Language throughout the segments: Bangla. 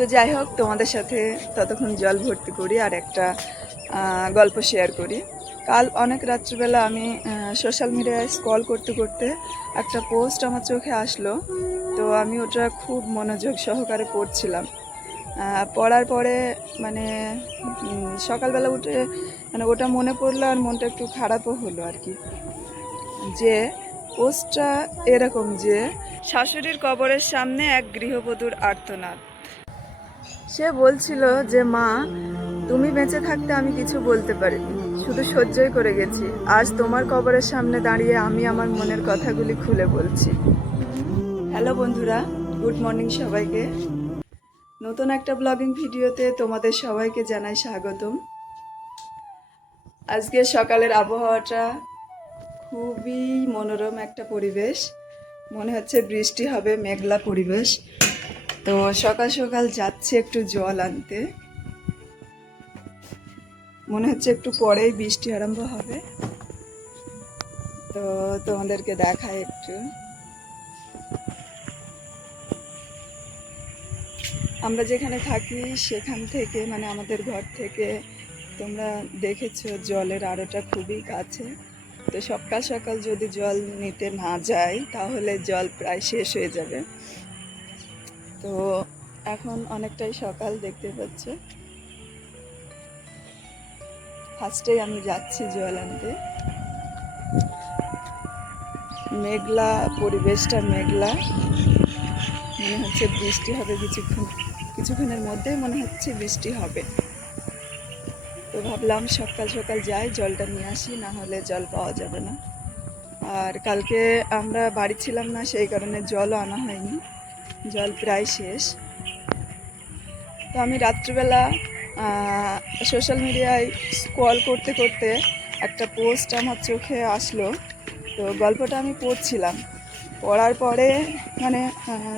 তো যাই হোক, তোমাদের সাথে ততক্ষণ জল ভর্তি করি আর একটা গল্প শেয়ার করি। কাল অনেক রাত্রিবেলা আমি সোশ্যাল মিডিয়ায় স্ক্রল করতে করতে একটা পোস্ট আমার চোখে আসলো। তো আমি ওটা খুব মনোযোগ সহকারে পড়ছিলাম। পড়ার পরে মানে সকালবেলা উঠে মানে ওটা মনে পড়ল আর মনটা একটু খারাপও হলো আর কি। যে পোস্টটা এরকম যে, শাশুড়ির কবরের সামনে এক গৃহবধূর আর্তনাদ। সে বলছিল যে, মা, তুমি বেঁচে থাকতে আমি কিছু বলতে পারিনি। শুধু সহ্যই করে গেছি। আজ তোমার কবরের সামনে দাঁড়িয়ে আমি আমার মনের কথাগুলি খুলে বলছি। হ্যালো বন্ধুরা, গুড মর্নিং সবাইকে। নতুন একটা ব্লগিং ভিডিওতে তোমাদের সবাইকে জানাই স্বাগতম। আজকে সকালের আবহাওয়াটা খুবই মনোরম একটা পরিবেশ। মনে হচ্ছে বৃষ্টি হবে, মেঘলা পরিবেশ। তো সকাল সকাল যাচ্ছে একটু জল আনতে। মনে হচ্ছে একটু পরেই বৃষ্টি আরম্ভ হবে। তো তোমাদেরকে দেখাই একটু। আমরা যেখানে থাকি সেখান থেকে মানে আমাদের ঘর থেকে, তোমরা দেখেছ জলের আরোটা খুবই কাছে। তো সকাল সকাল যদি জল নিতে না যায়, তাহলে জল প্রায় শেষ হয়ে যাবে। তো এখন অনেকটাই সকাল দেখতে পাচ্ছ। ফার্স্টেই আমি যাচ্ছি জল আনতে। মেঘলা, পরিবেশটা মেঘলা। মনে হচ্ছে বৃষ্টি হবে কিছুক্ষণ, কিছুক্ষণের মধ্যেই মনে হচ্ছে বৃষ্টি হবে। তো ভাবলাম সকাল সকাল যাই, জলটা নিয়ে আসি, না হলে জল পাওয়া যাবে না। আর কালকে আমরা বাড়ি ছিলাম না, সেই কারণে জলও আনা হয়নি। জল প্রায় শেষ। তো আমি রাত্রিবেলা সোশ্যাল মিডিয়ায় স্ক্রল করতে করতে একটা পোস্ট আমার চোখে আসলো। তো গল্পটা আমি পড়ছিলাম। পড়ার পরে মানে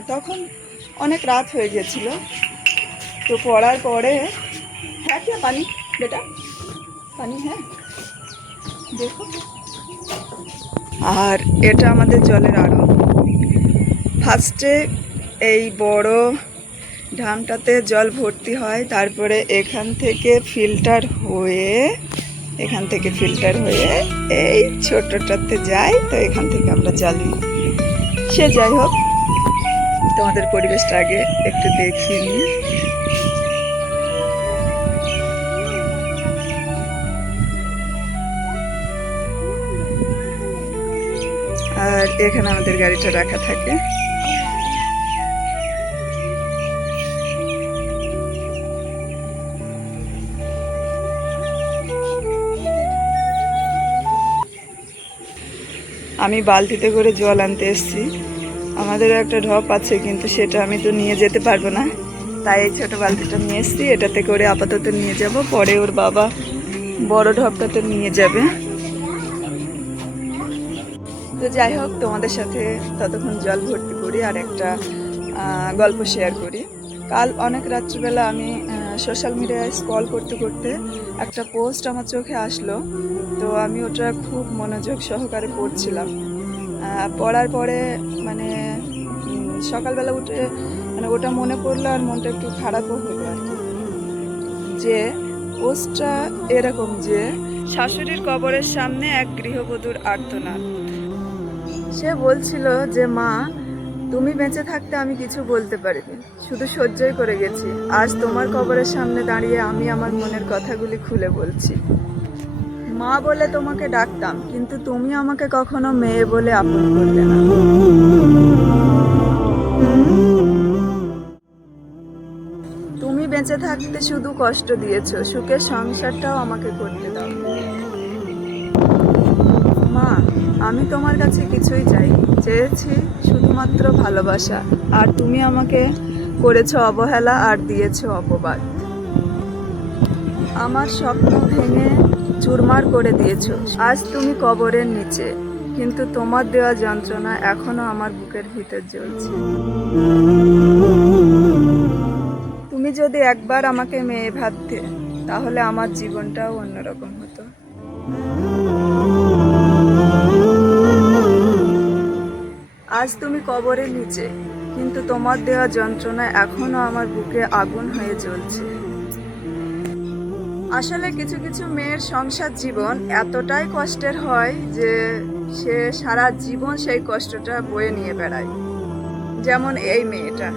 তখন অনেক রাত হয়ে গেছিল। তো পড়ার পরে হ্যাঁ क्या পানি, বেটা? পানি হ্যাঁ? দেখো। আর এটা আমাদের জলের আড়ো ফার্স্টে এই বড় ড্রামটাতে জল ভর্তি হয়, তারপরে এখান থেকে ফিল্টার হয়ে, এখান থেকে ফিল্টার হয়ে এই ছোটটাতে যায়, তো এখান থেকে আমরা নিই। সে যাই হোক, তোমাদের পরিবেশটা আগে একটু দেখিয়ে নিই আর এখানে আমাদের গাড়িটা রাখা থাকে। আমি বালতিতে করে জল আনতে এসেছি। আমাদেরও একটা ঢপ আছে, কিন্তু সেটা আমি তো নিয়ে যেতে পারব না। তাই এই ছোটো বালতিটা নিয়ে এসেছি, এটাতে করে আপাতত নিয়ে যাব। পরে ওর বাবা বড় ঢপটাতে নিয়ে যাবে। তো যাই হোক, তোমাদের সাথে ততক্ষণ জল ভর্তি করি আর একটা গল্প শেয়ার করি। কাল অনেক রাত্রিবেলা আমি সোশ্যাল মিডিয়ায় স্ক্রল করতে করতে একটা পোস্ট আমার চোখে আসলো। তো আমি ওটা খুব মনোযোগ সহকারে পড়ছিলাম। পড়ার পরে মানে সকালবেলা উঠে মানে ওটা মনে পড়ল আর মনটা একটু খারাপও হলো আর কি। যে পোস্টটা এরকম যে, শাশুড়ির কবরের সামনে এক গৃহবধূর আর্তনাদ। সে বলছিল যে, মা তুমি বেঁচে থাকতে আমি কিছু বলতে পারিনি। শুধু সহ্যই করে গেছি। আজ তোমার কবরের সামনে দাঁড়িয়ে আমি আমার মনের কথাগুলি খুলে বলছি। মা বলে তোমাকে ডাকতাম, কিন্তু তুমি আমাকে কখনো মেয়ে বলে আপন করলে না। তুমি বেঁচে থাকতে শুধু কষ্ট দিয়েছ, সুখের সংসারটাও আমাকে করতে দাও। মা, আমি তোমার কাছে কিছুই চাই চেয়েছি শুধুমাত্র ভালোবাসা। আর তুমি আমাকে করেছ অবহেলা আর দিয়েছ অপবাদ। আমার স্বপ্ন ভেঙে চুরমার করে দিয়েছ। আজ তুমি কবরের নিচে, কিন্তু তোমার দেওয়া যন্ত্রণা এখনও আমার বুকের ভিতর জ্বলছে। তুমি যদি একবার আমাকে মেয়ে ভাবতে, তাহলে আমার জীবনটাও অন্যরকম হতো। আজ তুমি কবরের নিচে, কিন্তু তোমার দেওয়া যন্ত্রণা এখনও আমার বুকে আগুন হয়ে জ্বলছে। আসলে কিছু কিছু মেয়ের সংসার জীবন এতটাই কষ্টের হয় যে সে সারা জীবন সেই কষ্টটা বয়ে নিয়ে বেড়ায়। যেমন এই মেয়েটা।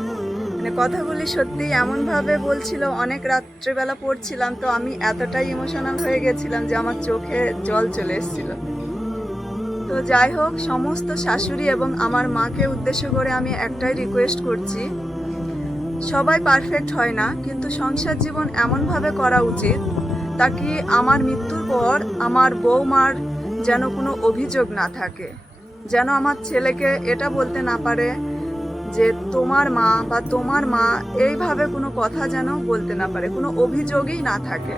মানে কথাগুলি সত্যি এমনভাবে বলছিল, অনেক রাত্রিবেলা পড়ছিলাম তো আমি এতটাই ইমোশনাল হয়ে গেছিলাম যে আমার চোখে জল চলে এসেছিল। তো যাই হোক, সমস্ত শাশুড়ি এবং আমার মাকে উদ্দেশ্য করে আমি একটাই রিকোয়েস্ট করছি। সবাই পারফেক্ট হয় না, কিন্তু সংসার জীবন এমনভাবে করা উচিত, তাকে আমার মৃত্যুর পর আমার বৌমার যেন কোনো অভিযোগ না থাকে। যেন আমার ছেলেকে এটা বলতে না পারে যে তোমার মা বা তোমার মা এইভাবে কোনো কথা যেন বলতে না পারে, কোনো অভিযোগই না থাকে।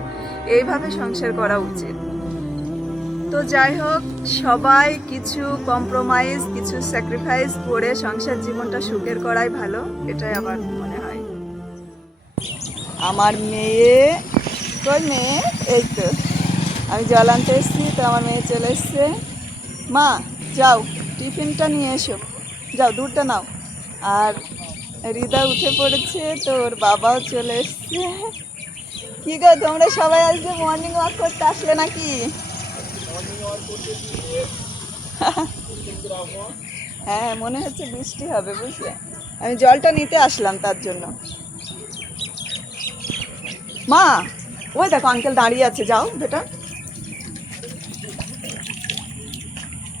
এইভাবে সংসার করা উচিত। তো যাই হোক, সবাই কিছু কম্প্রোমাইজ কিছু স্যাক্রিফাইস করে সংসার জীবনটা সুখের করাই ভালো, এটাই আমার মনে হয়। আমার মেয়ে কই মেয়ে? এই তো। আমি জল আনতে এসেছি, তো আমার মেয়ে চলে এসছে। মা, যাও, টিফিনটা নিয়ে এসো। যাও, দুধটা নাও। আর হৃদয় উঠে পড়েছে, তো ওর বাবাও চলে এসছে। কি গো, তোমরা সবাই আজকে মর্নিং ওয়াক করতে আসলে নাকি? হ্যাঁ মনে হচ্ছে বৃষ্টি হবে, বুঝলে? আমি জলটা নিতে আসলাম তার জন্য। মা, ওই দেখো আঙ্কেল দাঁড়িয়ে আছে, যাও, বেটা।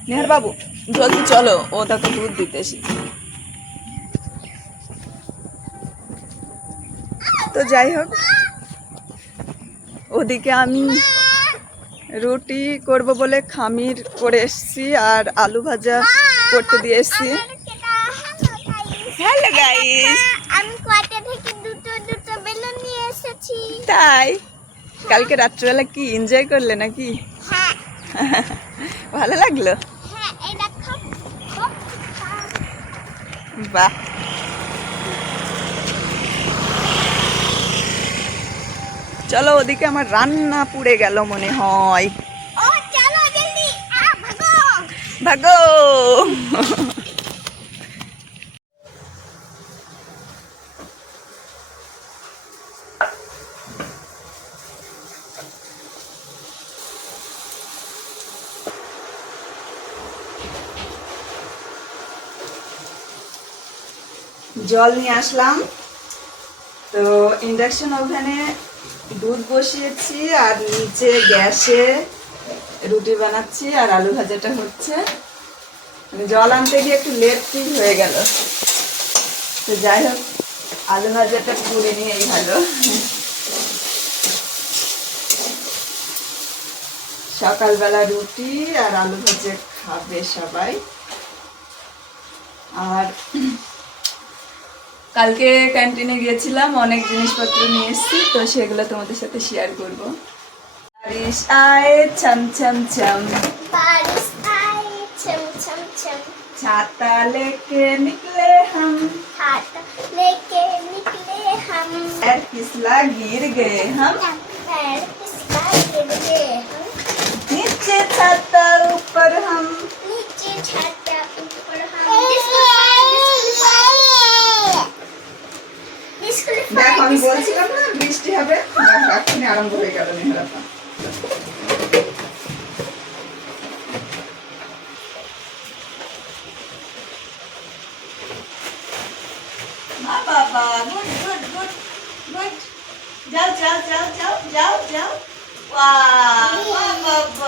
নেহার বাবু জলদি চলো, ও দেখো দুধ দিতে তো যাই হোক, ওদিকে আমি রুটি করব বলে খামির করে এসেছি আর আলু ভাজা করতে দিয়ে এসেছি। হ্যালো গাইস আমি থেকে দুটো দুটো বেলুন নিয়ে এসেছি। তাই? কালকে রাত্রিবেলা কি এনজয় করলে নাকি? হ্যাঁ। ভালো লাগল? হ্যাঁ বাহ। চলো ওদিকে আমার রান্না পুড়ে গেল মনে হয়। ভাগো। জল নিয়ে আসলাম। তো ইন্ডাকশন ওভেনে দুধ বসিয়েছি আর নিচে গ্যাসে রুটি বানাচ্ছি আর আলু ভাজাটা হচ্ছে। মানে জল আনতে গিয়ে একটু লেট ফিল হয়ে গেল। তো যাই হোক, আলু ভাজাটা পুড়ে নিয়েই ভালো। সকালবেলা রুটি আর আলু ভাজা খাবে সবাই। আর কালকে ক্যান্টিনে গিয়েছিলাম অনেক জিনিসপত্র নিয়ে এসেছি তো সেগুলো তোমাদের সাথে শেয়ার করব বারিশ আয়ে ছম ছম ছম बारिश आए छम छम छम छाता लेके निकले हम हाथ लेके निकले हम पैर फिसला गिर गए हम पैर फिसला गिर गए हम नीचे छाता ऊपर हम नीचे छाता দেখো, আমি বলছিলাম না, বৃষ্টি হবে। এক্ষুনি আরম্ভ হয়ে গেল যাও যাও যাও যাও যাও যাও। বাবা।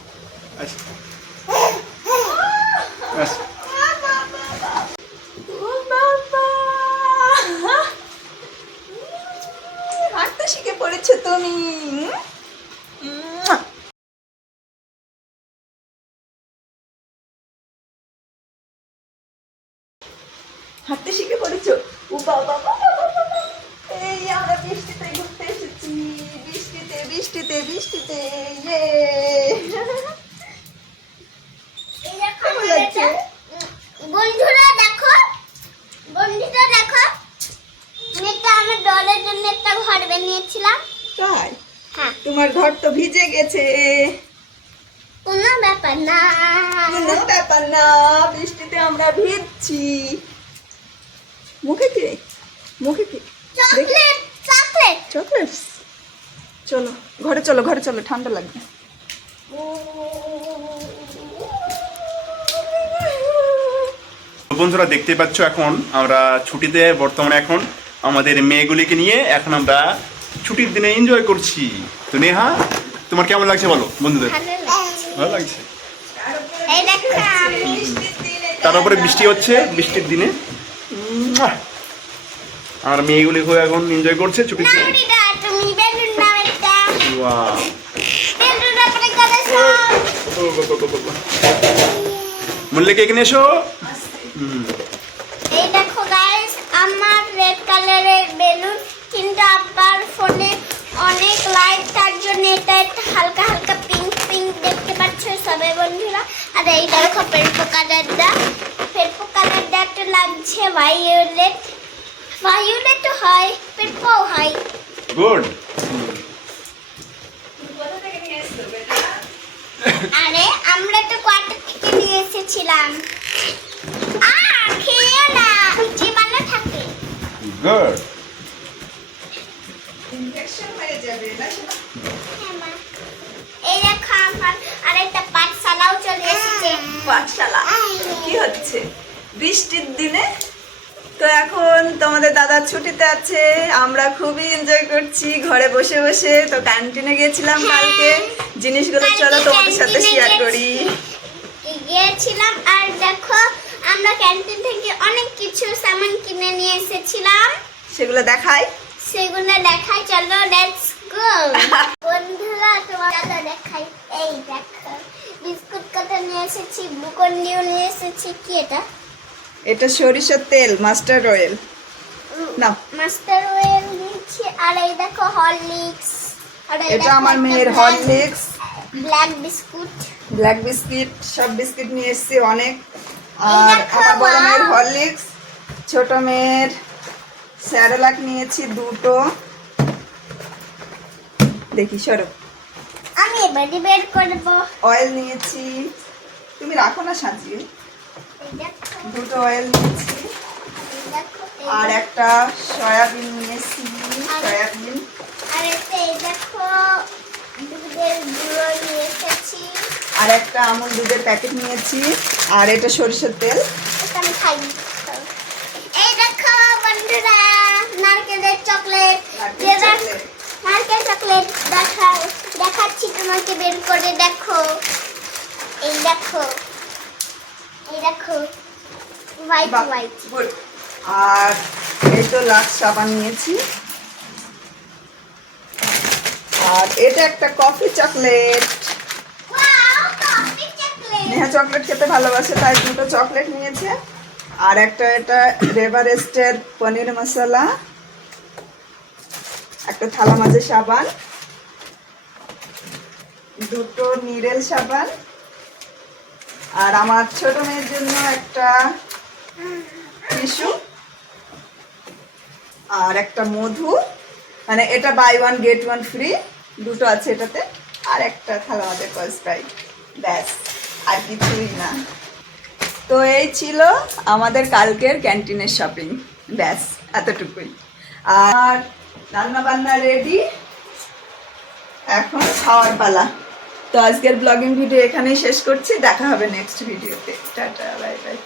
বৃষ্টিতে বৃষ্টিতে ইয়ে। বন্ধুরা দেখো বন্ধুরা দেখো এটা আমার ডলের জন্য একটা ঘর বানিয়েছিলাম। তাই? হ্যাঁ। তোমার ঘর তো ভিজে গেছে। কোনো ব্যাপার না। কোনো ব্যাপার না বৃষ্টিতে আমরা ভিজছি। মুখে কি? মুখে কি? Chocolate chocolate. চকলেটস। চলো। ঘরে চলো ঘরে চলো ঠান্ডা লাগবে। বন্ধুরা দেখতে পাচ্ছ এখন আমরা ছুটিতে বর্তমানে এখন আমাদের মেয়েগুলিকে নিয়ে এখন আমরা ছুটির দিনে এনজয় করছি। তো নেহা তোমার কেমন লাগছে বলো বন্ধুদের? ভালো লাগছে। তার উপরে বৃষ্টি হচ্ছে বৃষ্টির দিনে! আর মেয়েগুলি এখন এনজয় করছে ছুটির দিনে। মল্লিকা এখানে এসো। এই দেখো গাইস আমার রেড কালারের বেলুন কিন্তু আব্বার ফোনে অনেক লাইট তার জন্য এটা হালকা হালকা পিঙ্ক পিঙ্ক দেখতে পাচ্ছ সবাই বন্ধুরা। আর এই দেখো পেরপো কালারটা পেরপো কালারটা একটু লাগছে ভাইওলেট ভাইওলেট হয় পেরপো হয়। গুড আরে আমরা তো কোয়ার্টার থেকে নিয়ে এসেছিলাম। আ খেয়ে না জীবাণু থাকে। গুড ইনফেকশন হয়ে যাবে না? হ্যাঁ। এই দেখো আমার আরেকটা পাঠশালাও চলে এসেছে। পাঠশালা? কি হচ্ছে? বৃষ্টির দিনে? তো এখন তোমাদের দাদা ছুটিতে আছে আমরা খুবই এনজয় করছি ঘরে বসে বসে। তো ক্যান্টিনে গেছিলাম কালকে। জিনিসগুলো চলো তোমাদের সাথে শেয়ার করি। গিয়েছিলাম আর দেখো আমরা ক্যান্টিন থেকে অনেক কিছু সামান কিনে নিয়ে এসেছিলাম। সেগুলো দেখাই। সেগুলো দেখাই চলো লেটস গো বন্ধুরা তোমার চলো দেখাই। এই দেখো বিস্কুট কত নিয়ে এসেছি বুকন্ডিও নিয়ে এসেছি। কি এটা? এটা সরিষার তেল মাস্টার অয়েল। নাও। মাস্টার অয়েল নিয়েছি। আর এই দেখো হরলিক্স। এটা আমার মেয়ের Horlicks black biscuit black biscuit সব বিস্কিট নিয়ে এসেছি অনেক। আর আমার বড় মেয়ের হরলিক্স ছোট মেয়ের স্যারেলাক নিয়েছি দুটো। দেখি সরো। আমি এবারে বের করব। অয়েল নিয়েছি। তুমি রাখো না সাজিয়ে। দুটো অয়েল নিয়েছি। আর একটা সয়াবিন নিয়েছি। সয়াবিন। আর একটা দেখো আমুল দুধের প্যাকেট নিয়েছি আর এটা সরিষার তেল। এই দেখো বন্ধুরা নারকেলের চকলেট। নারকেল চকলেট। দেখাও দেখাচ্ছি তোমাকে বের করে দেখো। এই দেখো এই দেখো হোয়াইট হোয়াইট আর এই তো লাক্স সাবান নিয়েছি। আর এটা একটা কফি চকলেট নেহা চকলেট খেতে ভালোবাসে তাই দুটো চকলেট নিয়েছে। আর একটা এটা রেভারেস্টের পনির মশলা। একটা থালা মাঝে সাবান। দুটো নিরেল সাবান। আর আমার ছোট মেয়ের জন্য একটা টিস্যু। আর একটা মধু। মানে এটা buy one get one free দুটো আছে এটাতে। আর একটা থালা আমাদের স্প্রাইট ব্যাস, আর কিছুই না। তো এই ছিল আমাদের কালকের ক্যান্টিনের শপিং ব্যাস, এতটুকুই। আর রান্না বান্না রেডি এখন খাওয়ার পালা। তো আজকের ব্লগিং ভিডিও এখানেই শেষ করছি। দেখা হবে নেক্সট ভিডিওতে টাটা বাই বাই